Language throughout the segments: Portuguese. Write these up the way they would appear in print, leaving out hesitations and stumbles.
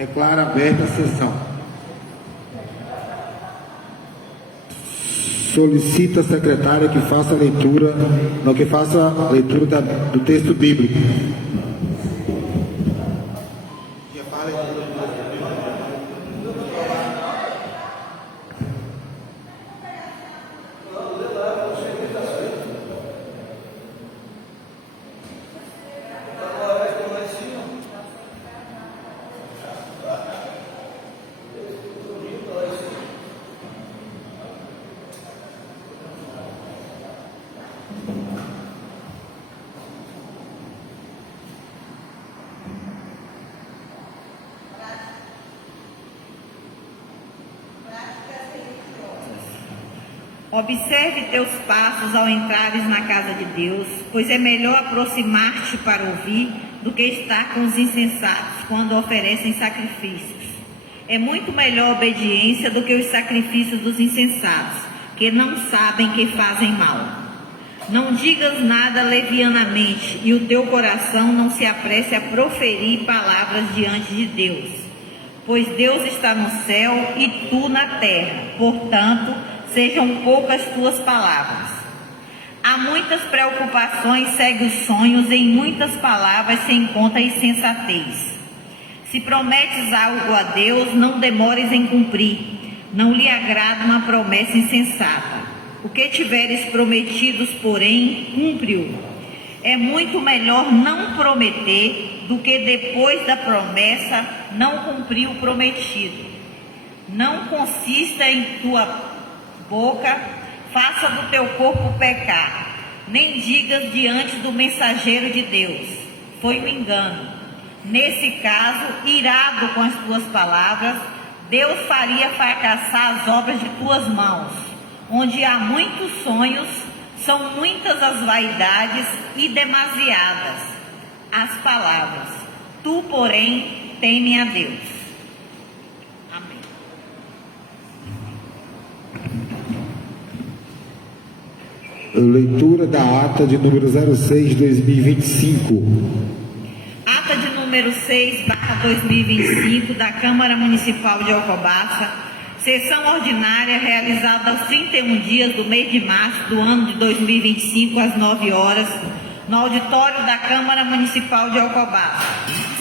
Declaro aberta a sessão. Solicito a secretária que faça a leitura, do texto bíblico. Observe teus passos ao entrares na casa de Deus, pois é melhor aproximar-te para ouvir do que estar com os insensatos quando oferecem sacrifícios. É muito melhor a obediência do que os sacrifícios dos insensatos, que não sabem que fazem mal. Não digas nada levianamente, e o teu coração não se apresse a proferir palavras diante de Deus, pois Deus está no céu e tu na terra, portanto, sejam poucas tuas palavras. Há muitas preocupações, segue os sonhos, em muitas palavras se encontra a insensatez. Se prometes algo a Deus, não demores em cumprir, não lhe agrada uma promessa insensata. O que tiveres prometidos, porém, cumpre-o. É muito melhor não prometer do que depois da promessa não cumprir o prometido. Não consista em tua boca, faça do teu corpo pecar, nem digas diante do mensageiro de Deus, foi um engano. Nesse caso, irado com as tuas palavras, Deus faria fracassar as obras de tuas mãos. Onde há muitos sonhos, são muitas as vaidades e demasiadas as palavras. Tu, porém, teme a Deus. Leitura da ata de número 06/2025. Ata de número 6/2025 da Câmara Municipal de Alcobaça, sessão ordinária realizada aos 31 dias do mês de março do ano de 2025, às 9 horas, no auditório da Câmara Municipal de Alcobaça,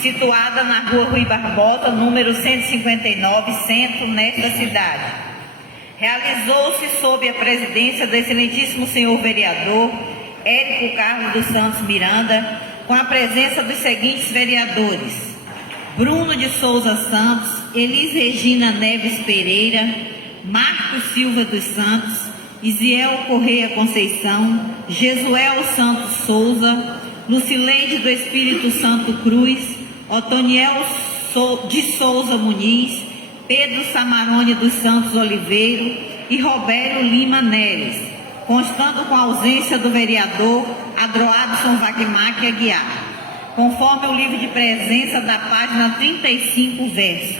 situada na rua Rui Barbosa, número 159, centro, nesta cidade. Realizou-se sob a presidência do excelentíssimo senhor vereador Érico Carlos dos Santos Miranda, com a presença dos seguintes vereadores: Bruno de Souza Santos, Elis Regina Neves Pereira, Marcos Silva dos Santos, Isiel Correia Conceição, Jesuel Santos Souza, Lucileide do Espírito Santo Cruz, Otoniel de Souza Muniz, Pedro Samarone dos Santos Oliveiro e Robério Lima Neres, constando com a ausência do vereador Adroadson Wagmac Aguiar, conforme o livro de presença da página 35, verso.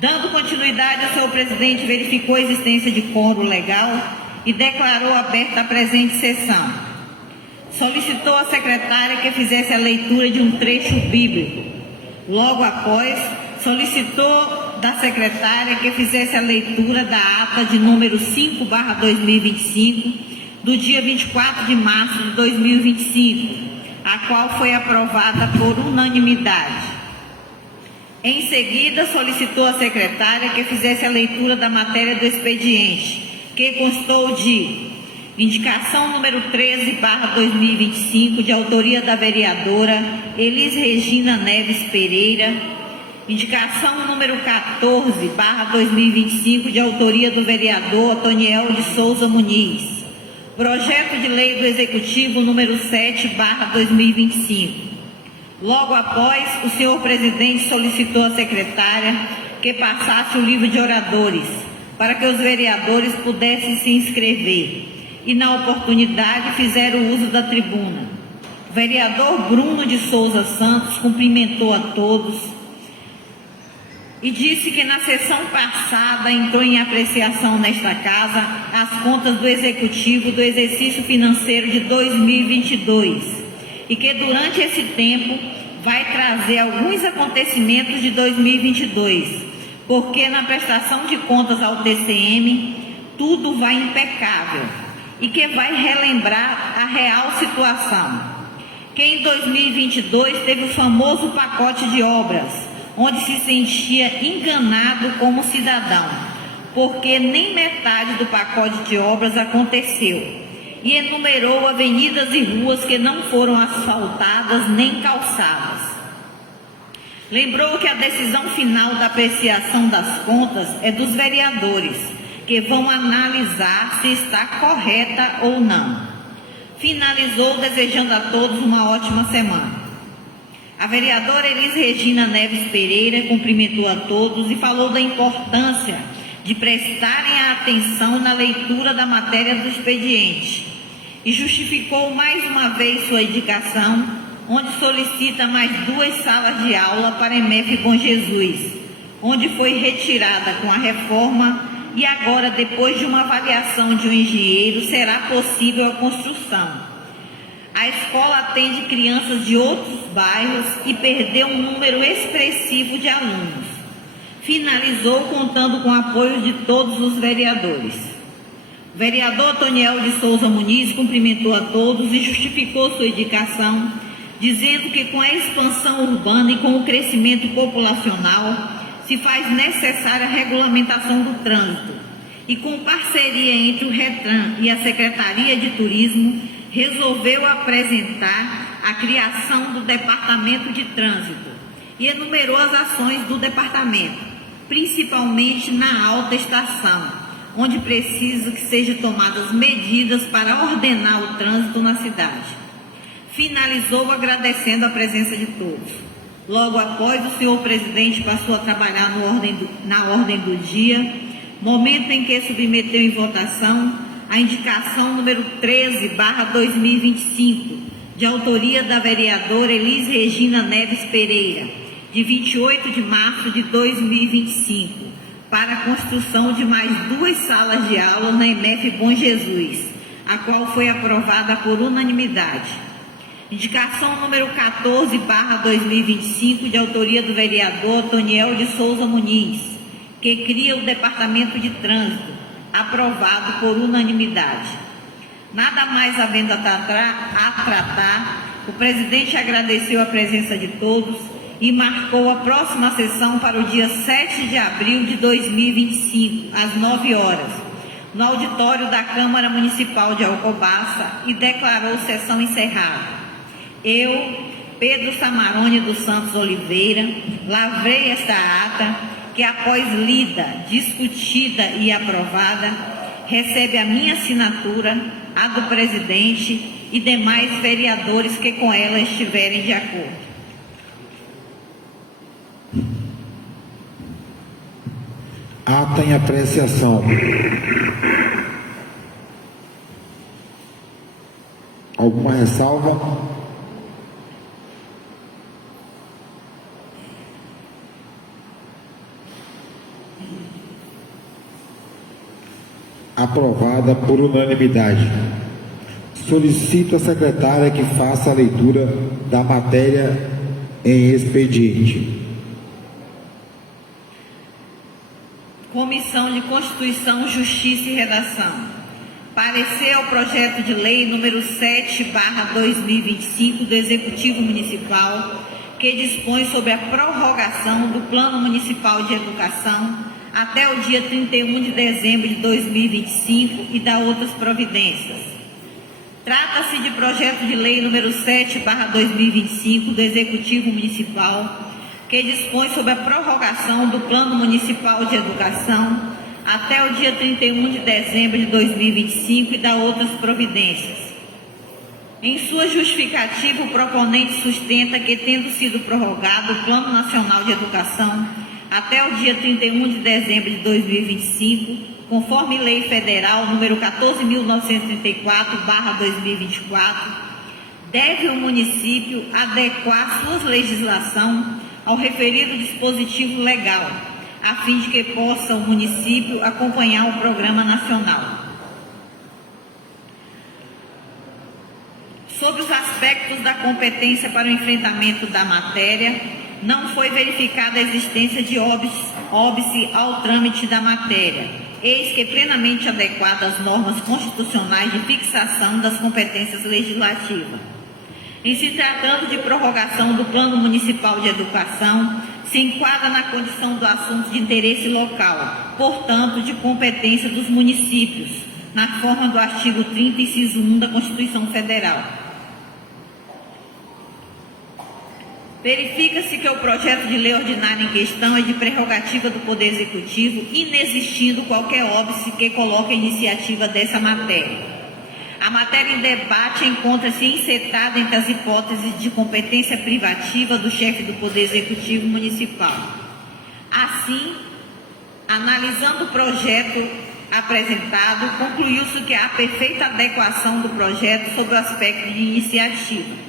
Dando continuidade, o senhor presidente verificou a existência de quórum legal e declarou aberta a presente sessão. Solicitou à secretária que fizesse a leitura de um trecho bíblico. Logo após, solicitou da secretária que fizesse a leitura da ata de número 5/2025, do dia 24 de março de 2025, a qual foi aprovada por unanimidade. Em seguida, solicitou à secretária que fizesse a leitura da matéria do expediente, que constou de indicação número 13/2025, de autoria da vereadora Elis Regina Neves Pereira, indicação número 14/2025, de autoria do vereador Otoniel de Souza Muniz, projeto de lei do Executivo número 7/2025. Logo após, o senhor presidente solicitou à secretária que passasse o livro de oradores, para que os vereadores pudessem se inscrever, e na oportunidade fizeram uso da tribuna. O vereador Bruno de Souza Santos cumprimentou a todos e disse que na sessão passada entrou em apreciação nesta casa as contas do Executivo do exercício financeiro de 2022 e que durante esse tempo vai trazer alguns acontecimentos de 2022, porque na prestação de contas ao TCM tudo vai impecável e que vai relembrar a real situação. Que em 2022 teve o famoso pacote de obras, onde se sentia enganado como cidadão, porque nem metade do pacote de obras aconteceu, e enumerou avenidas e ruas que não foram asfaltadas nem calçadas. Lembrou que a decisão final da apreciação das contas é dos vereadores, que vão analisar se está correta ou não. Finalizou desejando a todos uma ótima semana. A vereadora Elis Regina Neves Pereira cumprimentou a todos e falou da importância de prestarem atenção na leitura da matéria do expediente e justificou mais uma vez sua indicação, onde solicita mais 2 salas de aula para a EMEF Bom Jesus, onde foi retirada com a reforma e agora, depois de uma avaliação de um engenheiro, será possível a construção. A escola atende crianças de outros bairros e perdeu um número expressivo de alunos. Finalizou contando com o apoio de todos os vereadores. O vereador Toniel de Souza Muniz cumprimentou a todos e justificou sua indicação, dizendo que com a expansão urbana e com o crescimento populacional, se faz necessária a regulamentação do trânsito e, com parceria entre o RETRAN e a Secretaria de Turismo, resolveu apresentar a criação do Departamento de Trânsito e enumerou as ações do departamento, principalmente na alta estação, onde precisa que sejam tomadas medidas para ordenar o trânsito na cidade. Finalizou agradecendo a presença de todos. Logo após, o senhor presidente passou a trabalhar na ordem do dia, momento em que submeteu em votação a indicação número 13/2025, de autoria da vereadora Elis Regina Neves Pereira, de 28 de março de 2025, para a construção de mais 2 salas de aula na EMEF Bom Jesus, a qual foi aprovada por unanimidade. Indicação número 14/2025, de autoria do vereador Toniel de Souza Muniz, que cria o Departamento de Trânsito, aprovado por unanimidade. Nada mais havendo a tratar, o presidente agradeceu a presença de todos e marcou a próxima sessão para o dia 7 de abril de 2025, às 9 horas, no auditório da Câmara Municipal de Alcobaça, e declarou sessão encerrada. Eu, Pedro Samarone dos Santos Oliveira, lavrei esta ata que, após lida, discutida e aprovada, recebe a minha assinatura, a do presidente e demais vereadores que com ela estiverem de acordo. Ata em apreciação. Alguma ressalva? Aprovada por unanimidade. Solicito à secretária que faça a leitura da matéria em expediente. Comissão de Constituição, Justiça e Redação. Parecer ao projeto de lei número 7/2025 do Executivo Municipal, que dispõe sobre a prorrogação do Plano Municipal de Educação até o dia 31 de dezembro de 2025 e da outras providências. Trata-se de projeto de lei número 7/2025 do Executivo Municipal, que dispõe sobre a prorrogação do Plano Municipal de Educação até o dia 31 de dezembro de 2025 e da outras providências. Em sua justificativa, o proponente sustenta que, tendo sido prorrogado o Plano Nacional de Educação até o dia 31 de dezembro de 2025, conforme Lei Federal número 14.934/2024, deve o município adequar sua legislação ao referido dispositivo legal, a fim de que possa o município acompanhar o Programa Nacional. Sobre os aspectos aspectos da competência para o enfrentamento da matéria, não foi verificada a existência de óbice ao trâmite da matéria, eis que plenamente adequada às normas constitucionais de fixação das competências legislativas. Em se tratando de prorrogação do Plano Municipal de Educação, se enquadra na condição do assunto de interesse local, portanto, de competência dos municípios, na forma do artigo 30, inciso 1 da Constituição Federal. Verifica-se que o projeto de lei ordinária em questão é de prerrogativa do Poder Executivo, inexistindo qualquer óbice que coloque a iniciativa dessa matéria. A matéria em debate encontra-se insertada entre as hipóteses de competência privativa do chefe do Poder Executivo Municipal. Assim, analisando o projeto apresentado, concluiu-se que há perfeita adequação do projeto sobre o aspecto de iniciativa.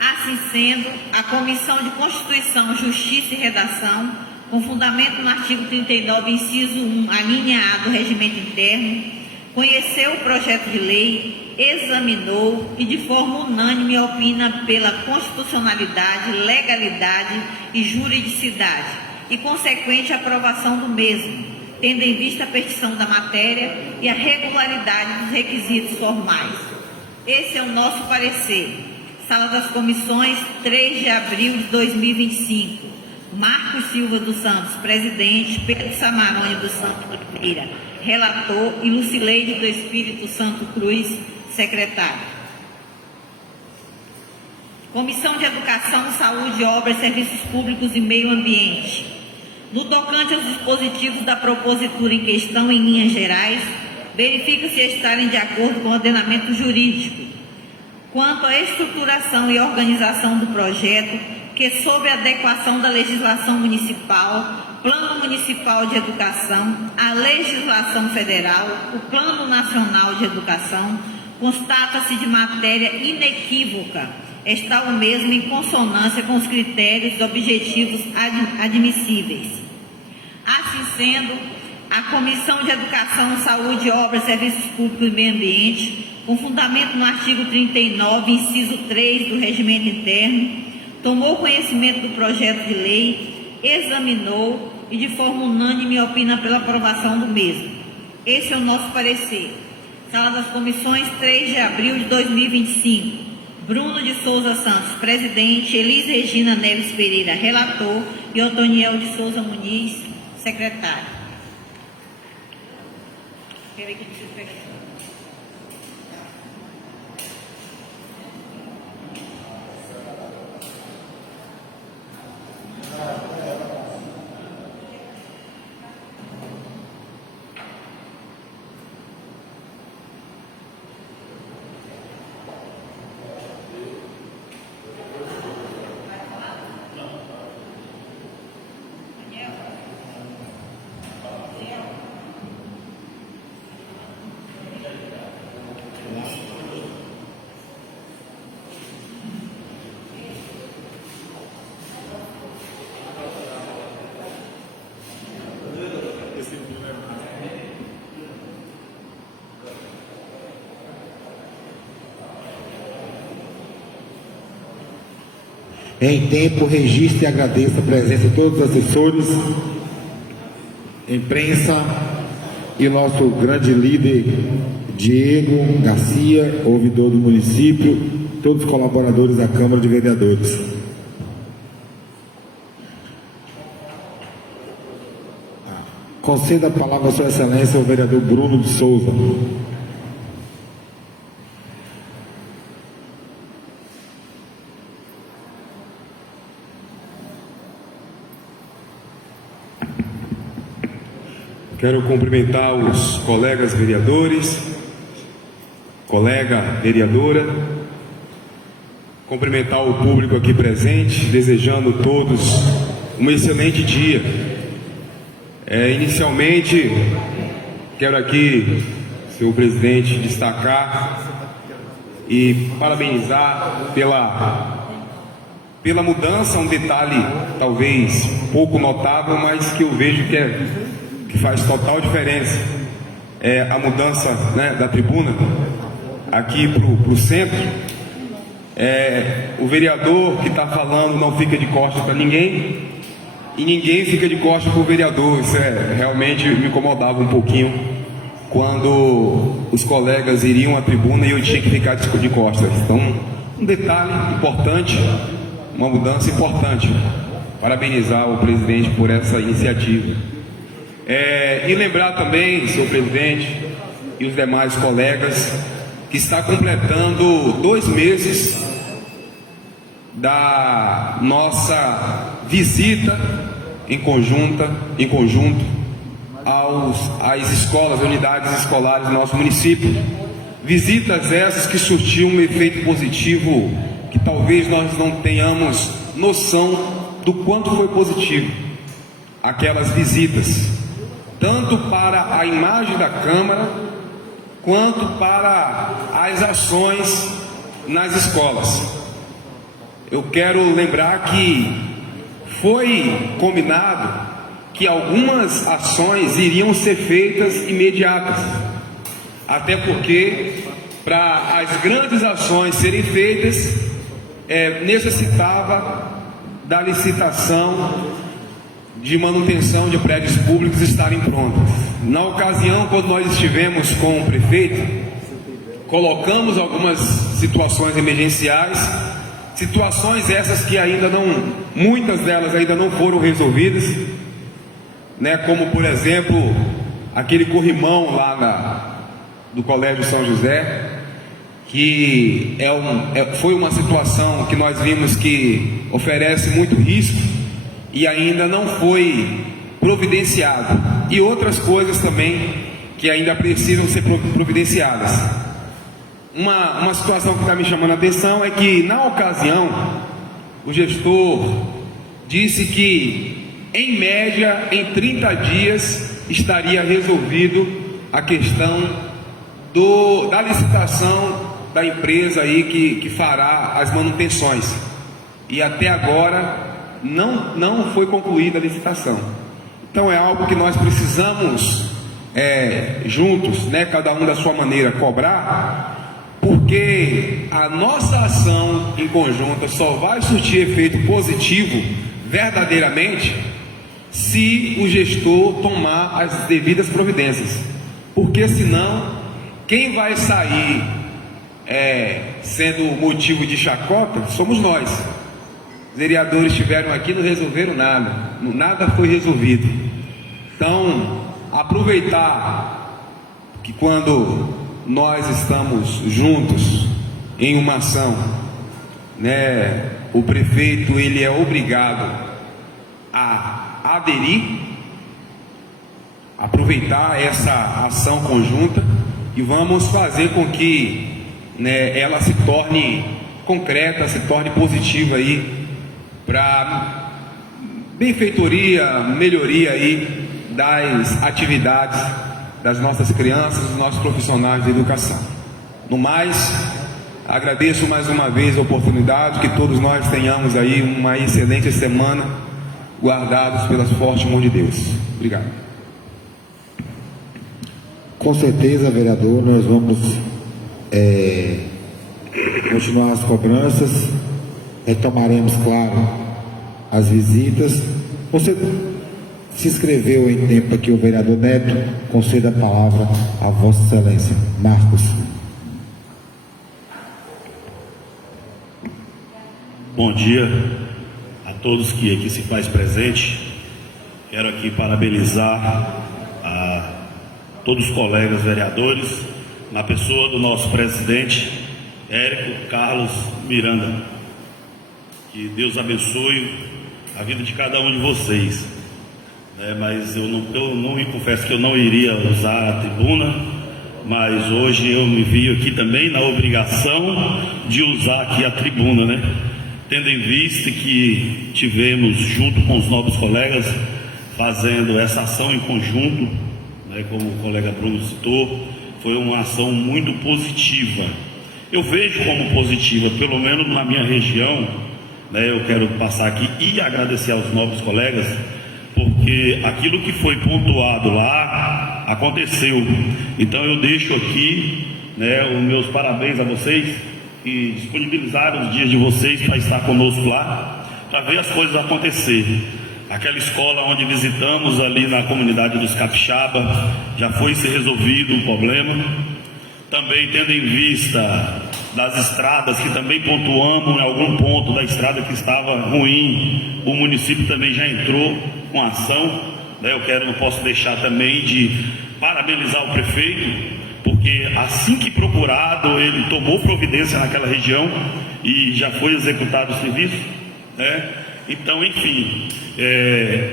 Assim sendo, a Comissão de Constituição, Justiça e Redação, com fundamento no artigo 39, inciso 1, a linha A do Regimento Interno, conheceu o projeto de lei, examinou e de forma unânime opina pela constitucionalidade, legalidade e juridicidade e consequente aprovação do mesmo, tendo em vista a petição da matéria e a regularidade dos requisitos formais. Esse é o nosso parecer. Sala das Comissões, 3 de abril de 2025. Marcos Silva dos Santos, presidente, Pedro Samarone dos Santos Oliveira, relator, e Lucileide do Espírito Santo Cruz, secretário. Comissão de Educação, Saúde, Obras, Serviços Públicos e Meio Ambiente. No tocante aos dispositivos da propositura em questão, em linhas gerais, verifica-se estarem de acordo com o ordenamento jurídico. Quanto à estruturação e organização do projeto, que sob a adequação da legislação municipal, Plano Municipal de Educação, a legislação federal, o Plano Nacional de Educação, constata-se de matéria inequívoca, está o mesmo em consonância com os critérios e objetivos admissíveis. Assim sendo, a Comissão de Educação, Saúde, Obras, Serviços Públicos e Meio Ambiente, com fundamento no artigo 39, inciso 3 do Regimento Interno, tomou conhecimento do projeto de lei, examinou e de forma unânime opina pela aprovação do mesmo. Esse é o nosso parecer. Sala das Comissões, 3 de abril de 2025. Bruno de Souza Santos, presidente, Elis Regina Neves Pereira, relator, e Otoniel de Souza Muniz, secretário. Peraí que eu preciso pegar. Em tempo, registre e agradeço a presença de todos os assessores, imprensa e nosso grande líder, Diego Garcia, ouvidor do município, todos os colaboradores da Câmara de Vereadores. Conceda a palavra a Sua Excelência ao vereador Bruno de Souza. Quero cumprimentar os colegas vereadores, colega vereadora, cumprimentar o público aqui presente, desejando a todos um excelente dia. Inicialmente, quero aqui, senhor presidente, destacar e parabenizar pela mudança, um detalhe talvez pouco notável, mas que eu vejo que faz total diferença, é a mudança, né, da tribuna. aqui para o centro, o vereador que está falando não fica de costas para ninguém e ninguém fica de costas para o vereador. Isso realmente me incomodava um pouquinho quando os colegas iriam à tribuna e eu tinha que ficar de costas. Então, um detalhe importante, uma mudança importante. Parabenizar o presidente por essa iniciativa. E lembrar também, senhor presidente, e os demais colegas, que está completando 2 meses da nossa visita em conjunto às escolas, unidades escolares do nosso município. Visitas essas que surtiram um efeito positivo que talvez nós não tenhamos noção do quanto foi positivo aquelas visitas, tanto para a imagem da Câmara, quanto para as ações nas escolas. Eu quero lembrar que foi combinado que algumas ações iriam ser feitas imediatas, até porque para as grandes ações serem feitas, necessitava da licitação de manutenção de prédios públicos estarem prontas. Na ocasião, quando nós estivemos com o prefeito, colocamos algumas situações emergenciais, situações essas que ainda não, muitas delas ainda não foram resolvidas, né? Como por exemplo, aquele corrimão lá do Colégio São José, que foi uma situação que nós vimos que oferece muito risco e ainda não foi providenciado, e outras coisas também que ainda precisam ser providenciadas. Uma situação que está me chamando a atenção é que, na ocasião, o gestor disse que, em média, em 30 dias, estaria resolvido a questão da licitação da empresa aí que fará as manutenções. E até agora não foi concluída a licitação. Então é algo que nós precisamos juntos, né, cada um da sua maneira, cobrar, porque a nossa ação em conjunto só vai surtir efeito positivo verdadeiramente se o gestor tomar as devidas providências, porque senão quem vai sair sendo motivo de chacota somos nós. Os vereadores estiveram aqui e não resolveram nada foi resolvido. Então, aproveitar que quando nós estamos juntos em uma ação, né, o prefeito ele é obrigado a aderir, aproveitar essa ação conjunta e vamos fazer com que, né, ela se torne concreta, se torne positiva aí para benfeitoria, melhoria aí das atividades das nossas crianças, dos nossos profissionais de educação. No mais, agradeço mais uma vez a oportunidade, que todos nós tenhamos aí uma excelente semana, guardados pela forte mão de Deus. Obrigado. Com certeza, vereador, nós vamos continuar as cobranças, retomaremos, claro, as visitas. Você se inscreveu em tempo aqui, o vereador Neto, conceda a palavra a Vossa Excelência. Marcos. Bom dia a todos que aqui se faz presente. Quero aqui parabenizar a todos os colegas vereadores, na pessoa do nosso presidente, Érico Carlos Miranda. Que Deus abençoe a vida de cada um de vocês. Mas eu não me confesso que eu não iria usar a tribuna, mas hoje eu me vi aqui também na obrigação de usar aqui a tribuna, né? Tendo em vista que tivemos, junto com os novos colegas, fazendo essa ação em conjunto, né, como o colega Bruno citou, foi uma ação muito positiva. Eu vejo como positiva, pelo menos na minha região, né, eu quero passar aqui e agradecer aos novos colegas, porque aquilo que foi pontuado lá aconteceu. Então eu deixo aqui né, os meus parabéns a vocês que disponibilizaram os dias de vocês para estar conosco lá, para ver as coisas acontecer. Aquela escola onde visitamos ali na comunidade dos Capixaba, já foi se resolvido o problema. Também tendo em vista das estradas, que também pontuamos em algum ponto da estrada que estava ruim, o município também já entrou com ação, né? Não posso deixar também de parabenizar o prefeito, porque assim que procurado, ele tomou providência naquela região e já foi executado o serviço, né? Então, enfim,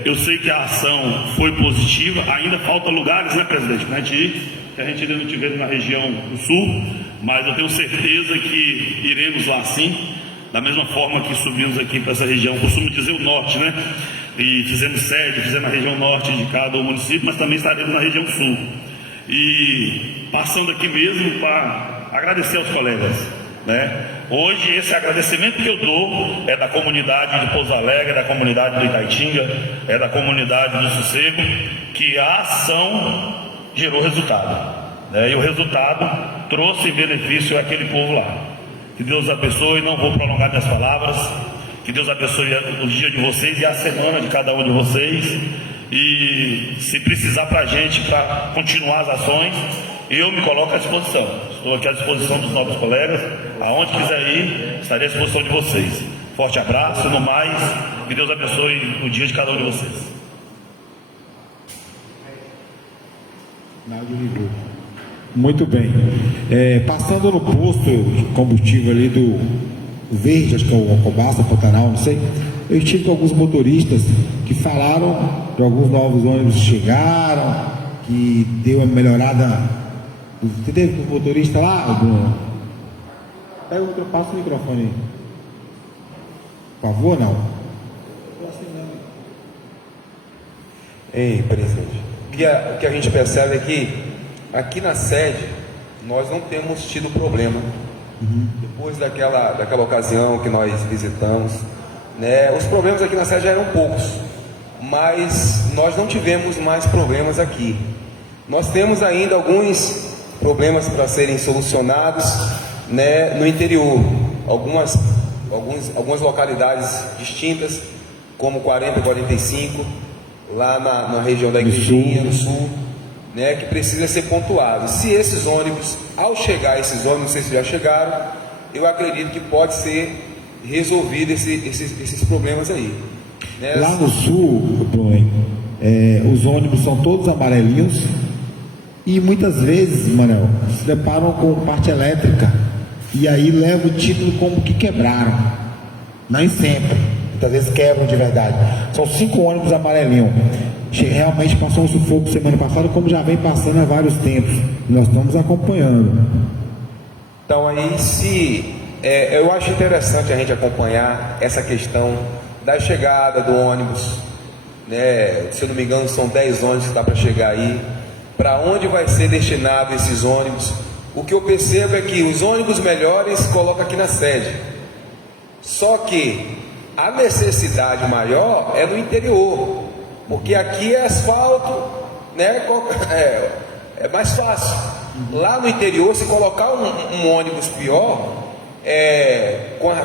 eu sei que a ação foi positiva, ainda falta lugares, né, presidente, que a gente ainda não tivemos na região do sul, mas eu tenho certeza que iremos lá sim, da mesma forma que subimos aqui para essa região, costumo dizer o norte, né? E fizemos sede, fizemos na região norte de cada município, mas também estaremos na região sul. E passando aqui mesmo para agradecer aos colegas, né? Hoje esse agradecimento que eu dou é da comunidade de Pouso Alegre, da comunidade do Itaitinga, é da comunidade do Sossego, que a ação gerou resultado, né? E o resultado trouxe benefício àquele povo lá. Que Deus abençoe, não vou prolongar minhas palavras, que Deus abençoe o dia de vocês e a semana de cada um de vocês, e se precisar para a gente, para continuar as ações, eu me coloco à disposição. Estou aqui à disposição dos novos colegas. Aonde quiser ir, estarei à disposição de vocês. Forte abraço, no mais, que Deus abençoe o dia de cada um de vocês. Muito bem. Passando no posto de combustível ali do Verde, acho que é o Alcobaça, Pantanal, não sei. Eu estive com alguns motoristas que falaram de alguns novos ônibus que chegaram, que deu uma melhorada. Você teve com o motorista lá, Bruno? Passa o microfone aí. Por favor, não. Ei, presidente. O que a gente percebe é que aqui na sede nós não temos tido problema. Depois daquela ocasião que nós visitamos, né, os problemas aqui na sede já eram poucos, mas nós não tivemos mais problemas aqui. Nós temos ainda alguns problemas para serem solucionados, né, no interior, algumas localidades distintas, como 40 e 45, lá na região da Igrejinha, no sul, né, que precisa ser pontuado. Se esses ônibus, ao chegar esses ônibus, não sei se já chegaram, eu acredito que pode ser resolvido esses problemas aí, né? Lá no sul, Bruno, os ônibus são todos amarelinhos e muitas vezes, Manuel, se deparam com parte elétrica e aí leva o título como que quebraram. Nem sempre, muitas vezes quebram de verdade. São 5 ônibus amarelinhos. Realmente passou um sufoco semana passada, como já vem passando há vários tempos. Nós estamos acompanhando. Então aí eu acho interessante a gente acompanhar essa questão da chegada do ônibus, né? Se eu não me engano são 10 ônibus que está para chegar aí. Para onde vai ser destinado esses ônibus? O que eu percebo é que os ônibus melhores colocam aqui na sede. Só que a necessidade maior é no interior, porque aqui é asfalto, né? É mais fácil. Lá no interior, se colocar um ônibus pior,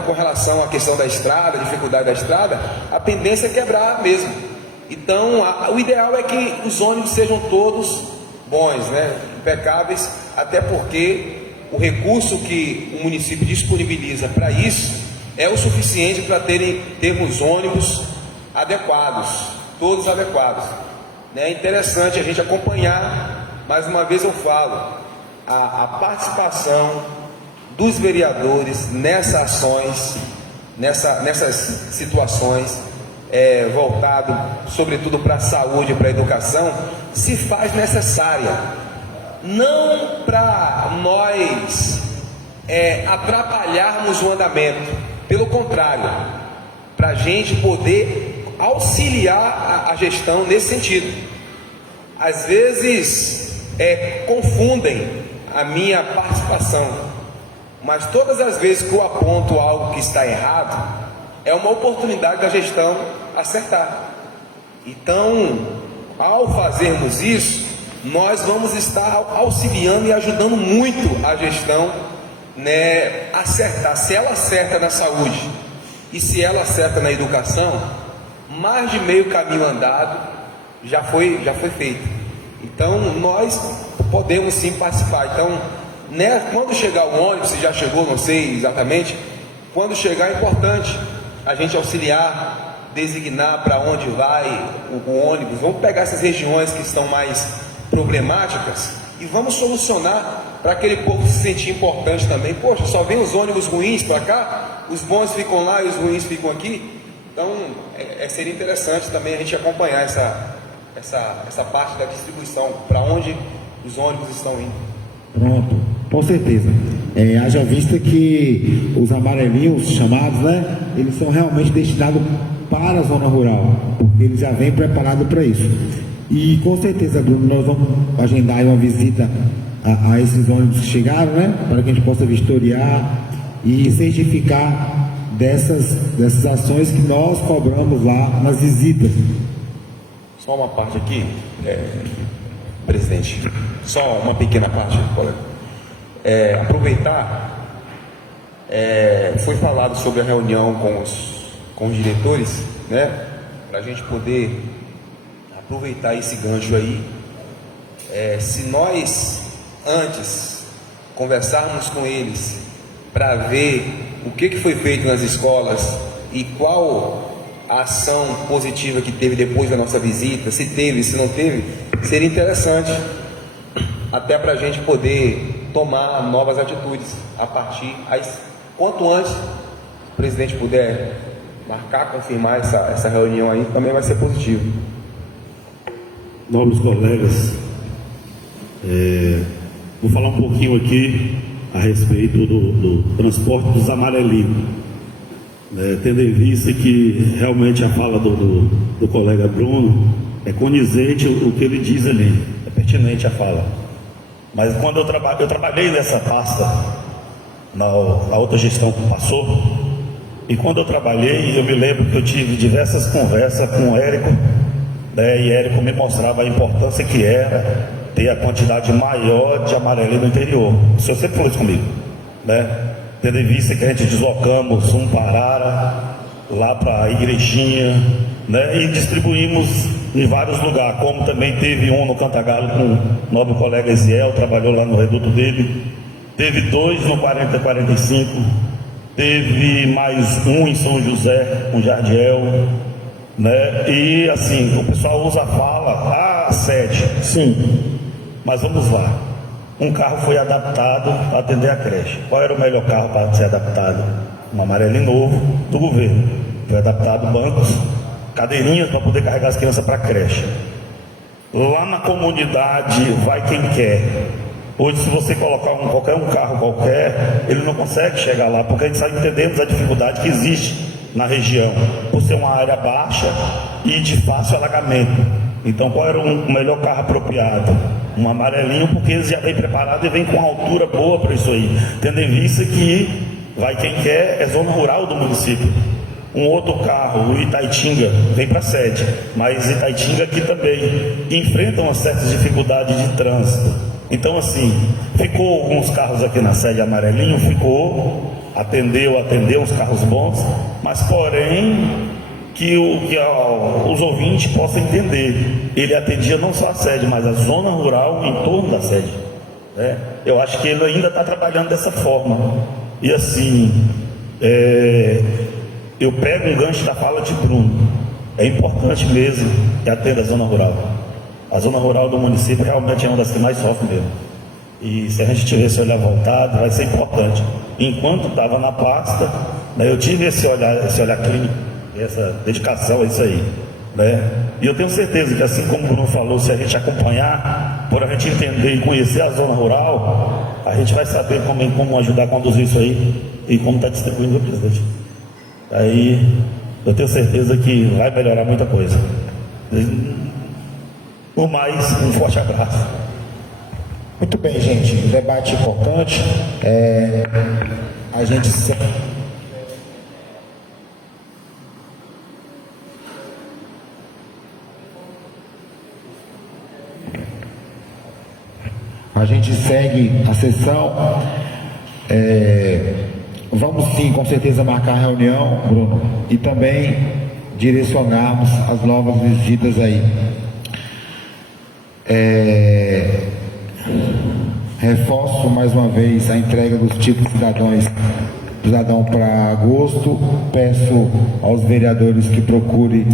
com relação à questão da estrada, dificuldade da estrada, a tendência é quebrar mesmo. Então, o ideal é que os ônibus sejam todos bons, né? Impecáveis, até porque o recurso que o município disponibiliza para isso é o suficiente para termos ônibus adequados, todos adequados, né? É interessante a gente acompanhar, mais uma vez eu falo, a participação dos vereadores nessas ações, nessas situações, voltado sobretudo para a saúde e para a educação, se faz necessária, não para nós atrapalharmos o andamento, pelo contrário, para a gente poder auxiliar a gestão nesse sentido. Às vezes confundem a minha participação, mas todas as vezes que eu aponto algo que está errado, é uma oportunidade da gestão acertar. Então, ao fazermos isso, nós vamos estar auxiliando e ajudando muito a gestão, né, a acertar. Se ela acerta na saúde e se ela acerta na educação, mais de meio caminho andado já foi feito. Então nós podemos sim participar. Então, né, quando chegar o ônibus, se já chegou, não sei exatamente, quando chegar é importante a gente auxiliar, designar para onde vai o ônibus. Vamos pegar essas regiões que estão mais problemáticas e vamos solucionar para aquele povo se sentir importante também. Poxa, só vem os ônibus ruins para cá, os bons ficam lá e os ruins ficam aqui. Então seria interessante também a gente acompanhar essa parte da distribuição, para onde os ônibus estão indo. Pronto, com certeza. Haja vista que os amarelinhos chamados, né, eles são realmente destinados para a zona rural, porque eles já vêm preparados para isso. E com certeza, Bruno, nós vamos agendar aí uma visita a esses ônibus que chegaram, né, para que a gente possa vistoriar e certificar dessas ações que nós cobramos lá nas visitas. Só uma parte aqui, presidente, só uma pequena parte, colega. Aproveitar, foi falado sobre a reunião com os diretores, né, para a gente poder aproveitar esse gancho aí. Se nós antes conversarmos com eles para ver o que foi feito nas escolas e qual a ação positiva que teve depois da nossa visita, se teve, se não teve, seria interessante até para a gente poder tomar novas atitudes a partir, quanto antes o presidente puder marcar, confirmar essa reunião aí, também vai ser positivo. Nobres colegas, vou falar um pouquinho aqui a respeito do transporte dos amarelinhos, tendo em vista que realmente a fala do colega Bruno é condizente o que ele diz ali, é pertinente a fala. Mas quando eu trabalhei nessa pasta, na outra gestão que passou, e quando eu trabalhei, eu me lembro que eu tive diversas conversas com o Érico, e Érico me mostrava a importância que era ter a quantidade maior de amarelinho no interior. O senhor sempre falou isso comigo, tendo em vista que a gente deslocamos um Parara lá para a Igrejinha, e distribuímos em vários lugares, como também teve um no Cantagalo com o nobre colega Eziel, trabalhou lá no reduto dele, teve 2 no 40-45, teve mais um em São José com Jardiel, e assim, o pessoal usa a fala, sede, sim, mas vamos lá, um carro foi adaptado para atender a creche. Qual era o melhor carro para ser adaptado? Um amarelinho novo do governo, foi adaptado bancos, cadeirinhas para poder carregar as crianças para a creche. Lá na comunidade vai quem quer. Hoje, se você colocar um carro qualquer, ele não consegue chegar lá, porque a gente está entendendo a dificuldade que existe na região, por ser uma área baixa e de fácil alagamento. Então, qual era o melhor carro apropriado? Um amarelinho, porque eles já vêm preparados e vêm com uma altura boa para isso aí, tendo em vista que vai quem quer, é zona rural do município. Um outro carro, o Itaitinga, vem para a sede, mas Itaitinga aqui também enfrenta uma certa dificuldade de trânsito. Então, assim, ficou alguns carros aqui na sede amarelinho, atendeu os carros bons, mas porém que os ouvintes possam entender, ele atendia não só a sede, mas a zona rural em torno da sede. Eu acho que ele ainda está trabalhando dessa forma. E assim, eu pego um gancho da fala de Bruno, é importante mesmo que atenda a zona rural. A zona rural do município realmente é uma das que mais sofre mesmo. E se a gente tiver esse olhar voltado, vai ser importante. Enquanto estava na pasta, eu tive esse olhar clínico, essa dedicação a isso aí. E eu tenho certeza que, assim como o Bruno falou, se a gente acompanhar, por a gente entender e conhecer a zona rural, a gente vai saber como ajudar a conduzir isso aí e como está distribuindo o presidente. Aí eu tenho certeza que vai melhorar muita coisa. No mais, um forte abraço. Muito bem, gente. Debate importante. A gente A gente segue a sessão. Vamos sim, com certeza, marcar a reunião, Bruno, e também direcionarmos as novas visitas aí. Reforço mais uma vez a entrega dos títulos cidadão para agosto. Peço aos vereadores que procurem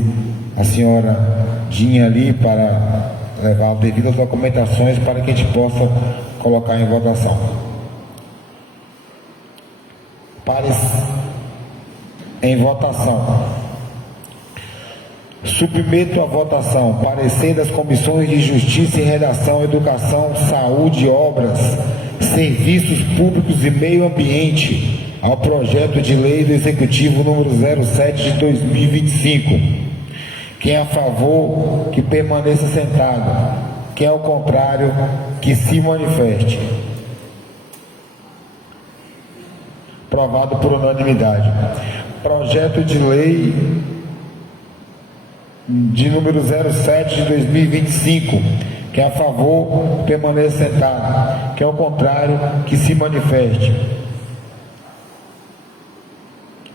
a senhora Dinha ali para levar as devidas documentações para que a gente possa colocar em votação. Em votação. Submeto à votação parecer das comissões de Justiça e Redação, Educação, Saúde, Obras, Serviços Públicos e Meio Ambiente ao projeto de lei do Executivo número 07 de 2025. Quem é a favor, que permaneça sentado. Quem é ao contrário, que se manifeste. Aprovado por unanimidade. Projeto de lei de número 07 de 2025. Quem é a favor, permaneça sentado. Quem é ao contrário, que se manifeste.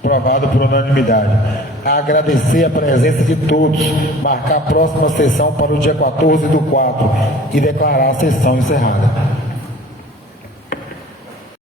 Aprovado por unanimidade. Agradecer a presença de todos, marcar a próxima sessão para o dia 14/4 e declarar a sessão encerrada.